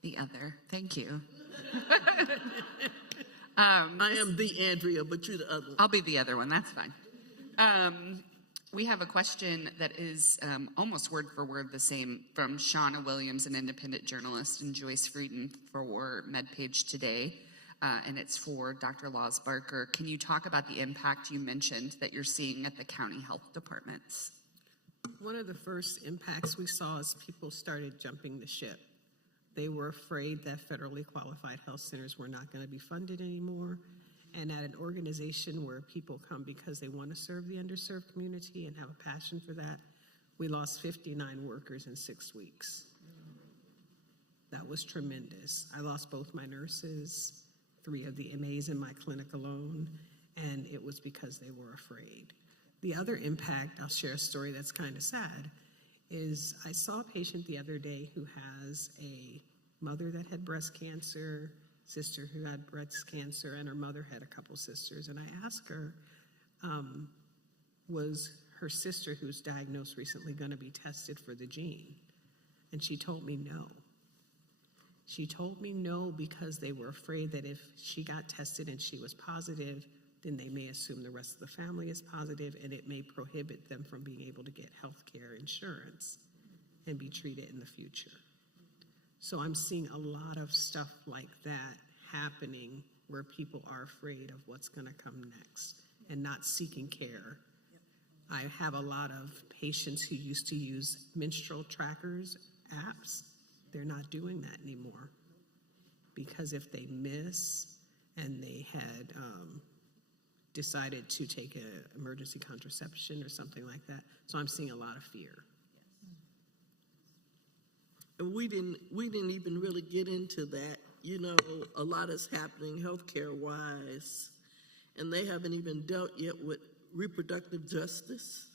The other, thank you. I am the Andrea, but you're the other one. I'll be the other one, that's fine. We have a question that is almost word for word the same from Shauna Williams, an independent journalist, and Joyce Frieden for MedPage Today. And it's for Dr. Laws-Barker. Can you talk about the impact you mentioned that you're seeing at the county health departments? One of the first impacts we saw is people started jumping the ship. They were afraid that federally qualified health centers were not going to be funded anymore. And at an organization where people come because they want to serve the underserved community and have a passion for that, we lost 59 workers in 6 weeks. That was tremendous. I lost both my nurses, 3 of the MAs in my clinic alone, and it was because they were afraid. The other impact, I'll share a story that's kind of sad, is I saw a patient the other day who has a mother that had breast cancer, sister who had breast cancer, and her mother had a couple sisters. And I asked her, was her sister who was diagnosed recently going to be tested for the gene? And she told me no. She told me no because they were afraid that if she got tested and she was positive, then they may assume the rest of the family is positive, and it may prohibit them from being able to get health care insurance and be treated in the future. So I'm seeing a lot of stuff like that happening where people are afraid of what's going to come next and not seeking care. I have a lot of patients who used to use menstrual trackers apps. They're not doing that anymore because if they miss and they had decided to take an emergency contraception or something like that. So I'm seeing a lot of fear. And we didn't even really get into that. You know, a lot is happening healthcare wise, and they haven't even dealt yet with reproductive justice,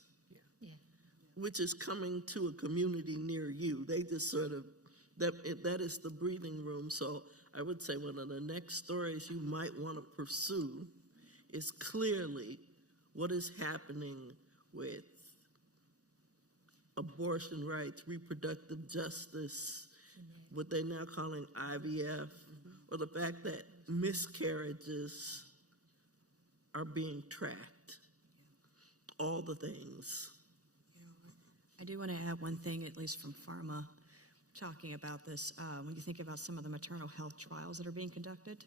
which is coming to a community near you. They just sort of, that is the breathing room. So I would say one of the next stories you might want to pursue is clearly what is happening with abortion rights, reproductive justice, what they're now calling IVF, or the fact that miscarriages are being tracked, all the things. I do want to add one thing, at least from pharma, talking about this. When you think about some of the maternal health trials that are being conducted,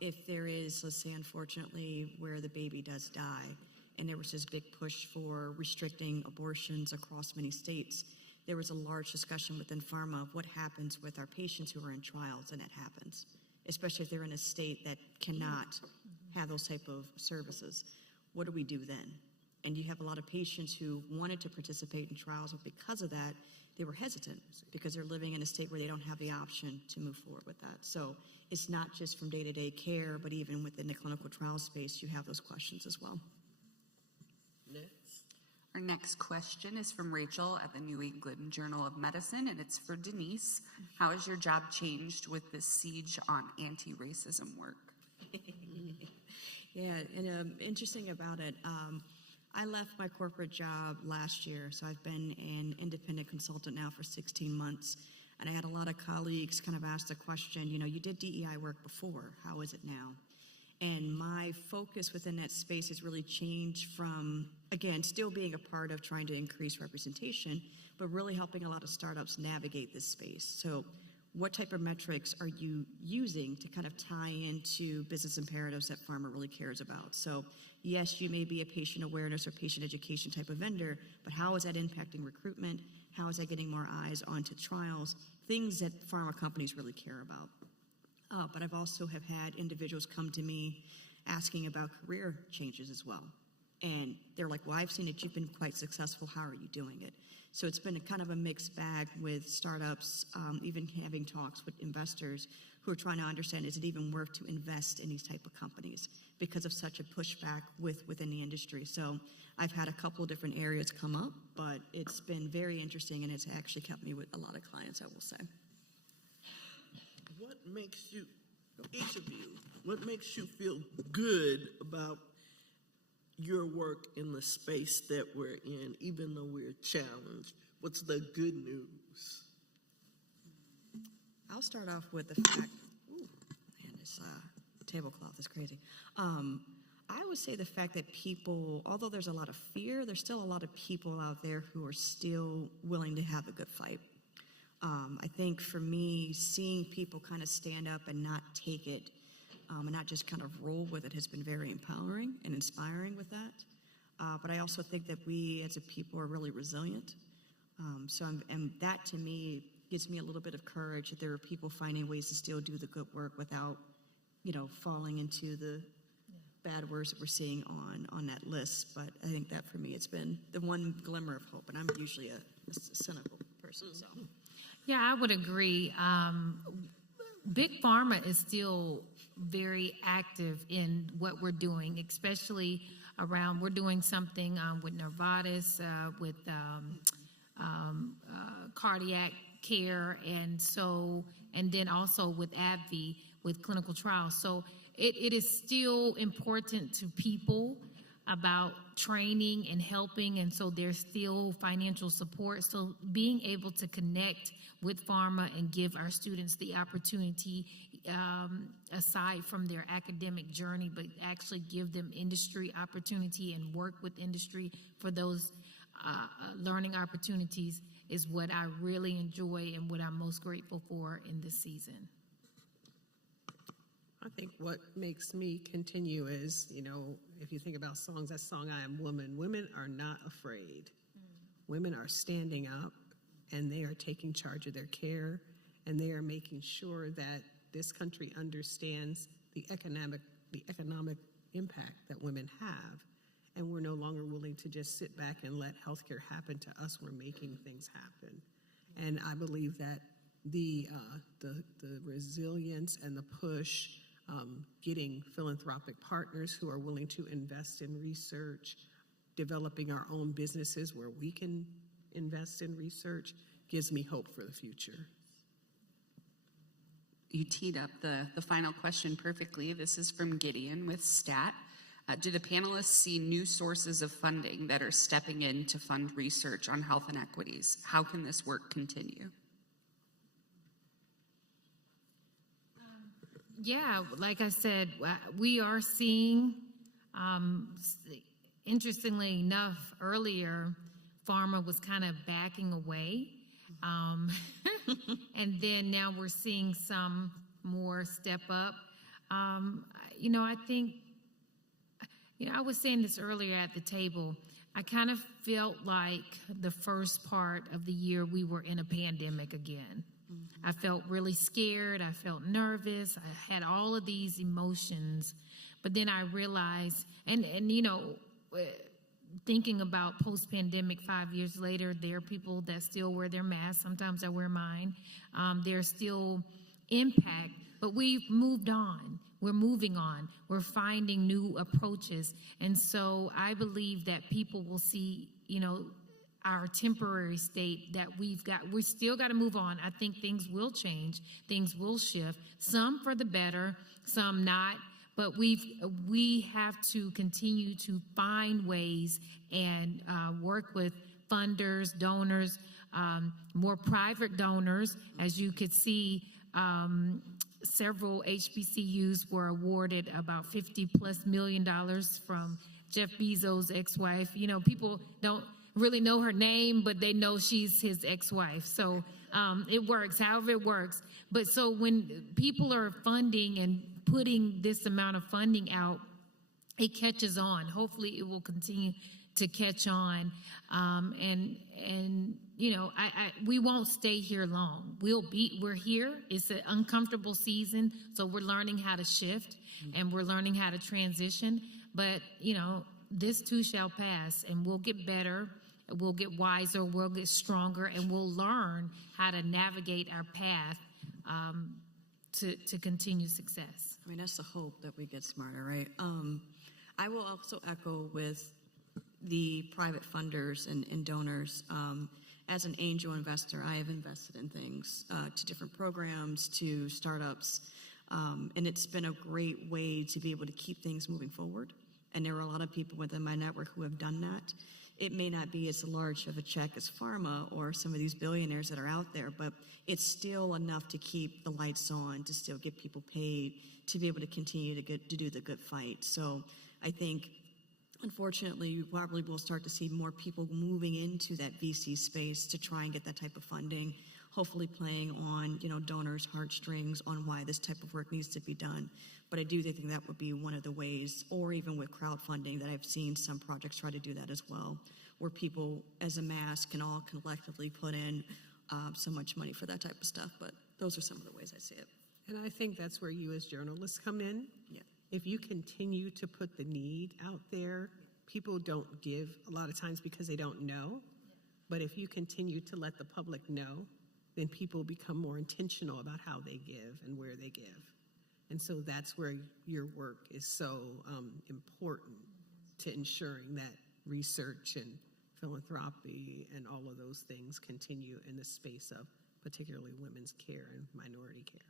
if there is, let's say, unfortunately, where the baby does die, and there was this big push for restricting abortions across many states, there was a large discussion within pharma of what happens with our patients who are in trials, and it happens, especially if they're in a state that cannot have those type of services. What do we do then? And you have a lot of patients who wanted to participate in trials, but because of that, they were hesitant because they're living in a state where they don't have the option to move forward with that. So it's not just from day-to-day care, but even within the clinical trial space, you have those questions as well. Next. Our next question is from Rachel at the New England Journal of Medicine, and it's for Denise. How has your job changed with this siege on anti-racism work? Yeah, and interesting about it, I left my corporate job last year, so I've been an independent consultant now for 16 months, and I had a lot of colleagues kind of ask the question, you know, you did DEI work before, how is it now? And my focus within that space has really changed from, again, still being a part of trying to increase representation, but really helping a lot of startups navigate this space. So what type of metrics are you using to kind of tie into business imperatives that pharma really cares about? So yes, you may be a patient awareness or patient education type of vendor, but how is that impacting recruitment? How is that getting more eyes onto trials? Things that pharma companies really care about. But I've also have had individuals come to me asking about career changes as well. And they're like, well, I've seen that you've been quite successful. How are you doing it? So it's been a kind of a mixed bag with startups, even having talks with investors who are trying to understand, is it even worth to invest in these type of companies because of such a pushback within the industry. So I've had a couple of different areas come up, but it's been very interesting, and it's actually kept me with a lot of clients, I will say. What makes you, each of you, what makes you feel good about your work in the space that we're in, even though we're challenged? What's the good news? I'll start off with the fact, ooh, man, this tablecloth is crazy. I would say the fact that people, although there's a lot of fear, there's still a lot of people out there who are still willing to have a good fight. I think for me, seeing people kind of stand up and not take it, and not just kind of roll with it, has been very empowering and inspiring with that. But I also think that we as a people are really resilient. And that to me gives me a little bit of courage that there are people finding ways to still do the good work without, falling into the bad words that we're seeing on that list. But I think that for me, it's been the one glimmer of hope. And I'm usually a cynical person, so. Yeah, I would agree. Big Pharma is still very active in what we're doing, especially around, we're doing something with Novartis, with cardiac care, and then also with AbbVie with clinical trials. So it is still important to people about training and helping, and so there's still financial support. So being able to connect with pharma and give our students the opportunity, aside from their academic journey, but actually give them industry opportunity and work with industry for those learning opportunities is what I really enjoy and what I'm most grateful for in this season. I think what makes me continue is, if you think about songs, that song, I Am Woman, women are not afraid. Women are standing up, and they are taking charge of their care, and they are making sure that this country understands the economic impact that women have. And we're no longer willing to just sit back and let healthcare happen to us. We're making things happen. And I believe that the resilience and the push, getting philanthropic partners who are willing to invest in research, developing our own businesses where we can invest in research, gives me hope for the future. You teed up the final question perfectly. This is from Gideon with STAT. Do the panelists see new sources of funding that are stepping in to fund research on health inequities? How can this work continue? Yeah, like I said, we are seeing, interestingly enough, earlier, pharma was kind of backing away. And then now we're seeing some more step up. I think, I was saying this earlier at the table, I kind of felt like the first part of the year we were in a pandemic again. Mm-hmm. I felt really scared. I felt nervous. I had all of these emotions. But then I realized, and thinking about post-pandemic 5 years later, there are people that still wear their masks. Sometimes I wear mine. There's still impact, but we've moved on. We're moving on. We're finding new approaches. And so I believe that people will see, our temporary state that we still got to move on. I think things will change. Things will shift. Some for the better, some not. But we have to continue to find ways and work with funders, donors, more private donors. As you could see, several HBCUs were awarded about $50+ million from Jeff Bezos' ex-wife. People don't really know her name, but they know she's his ex-wife. So it works, however it works. But so when people are funding and putting this amount of funding out, it catches on. Hopefully it will continue to catch on. And you know, we won't stay here long. We're here. It's an uncomfortable season, so we're learning how to shift and we're learning how to transition. But, you know, this too shall pass, and we'll get better, we'll get wiser, we'll get stronger, and we'll learn how to navigate our path to continue success. I mean, that's the hope, that we get smarter, right? I will also echo with the private funders and donors. As an angel investor, I have invested in things, to different programs, to startups, and it's been a great way to be able to keep things moving forward. And there are a lot of people within my network who have done that. It may not be as large of a check as pharma or some of these billionaires that are out there, but it's still enough to keep the lights on, to still get people paid, to be able to continue to do the good fight. So I think, unfortunately, you probably will start to see more people moving into that VC space to try and get that type of funding, hopefully playing on, you know, donors' heartstrings on why this type of work needs to be done. But I do think that would be one of the ways, or even with crowdfunding, that I've seen some projects try to do that as well, where people as a mass can all collectively put in so much money for that type of stuff. But those are some of the ways I see it. And I think that's where you as journalists come in. Yeah. If you continue to put the need out there, people don't give a lot of times because they don't know. But if you continue to let the public know, then people become more intentional about how they give and where they give. And so that's where your work is so important to ensuring that research and philanthropy and all of those things continue in the space of particularly women's care and minority care.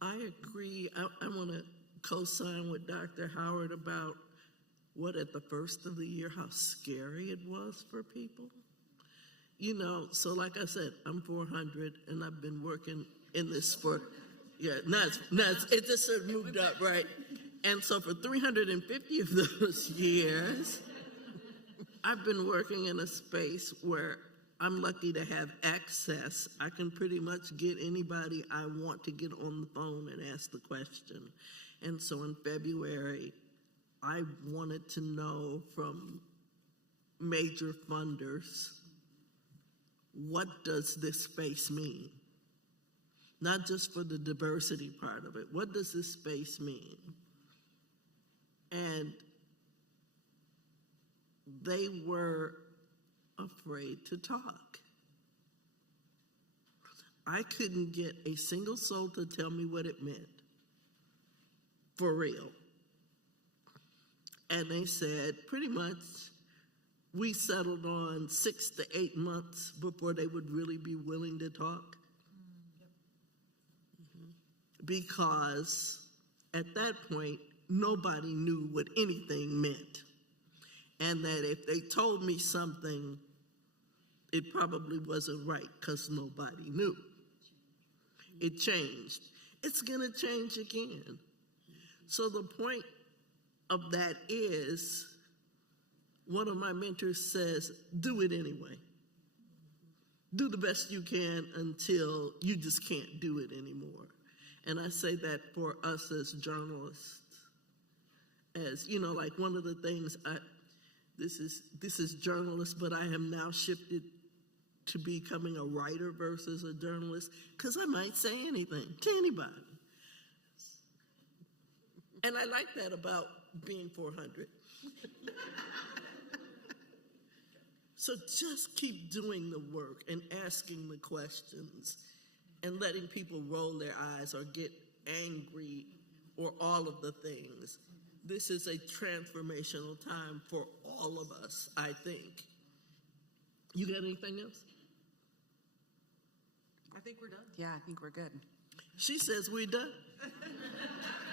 I agree. I want to co-sign with Dr. Howard about what at the first of the year, how scary it was for people. You know, so like I said, I'm 400 and I've been working in this for, it just sort of moved up, right? And so for 350 of those years, I've been working in a space where I'm lucky to have access. I can pretty much get anybody I want to get on the phone and ask the question. And so in February, I wanted to know from major funders, what does this space mean? Not just for the diversity part of it. What does this space mean? And they were afraid to talk. I couldn't get a single soul to tell me what it meant, for real. And they said, pretty much, we settled on 6 to 8 months before they would really be willing to talk. Because at that point, nobody knew what anything meant. And that if they told me something, it probably wasn't right because nobody knew. It changed. It's going to change again. So the point of that is, one of my mentors says, do it anyway. Do the best you can until you just can't do it anymore. And I say that for us as journalists, as, you know, like one of the things, this is journalist, but I am now shifted to becoming a writer versus a journalist, because I might say anything to anybody. And I like that about being 400. So just keep doing the work and asking the questions and letting people roll their eyes or get angry or all of the things. This is a transformational time for all of us, I think. You got anything else? I think we're done. Yeah, I think we're good. She says we're done.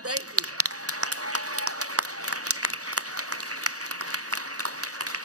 Thank you.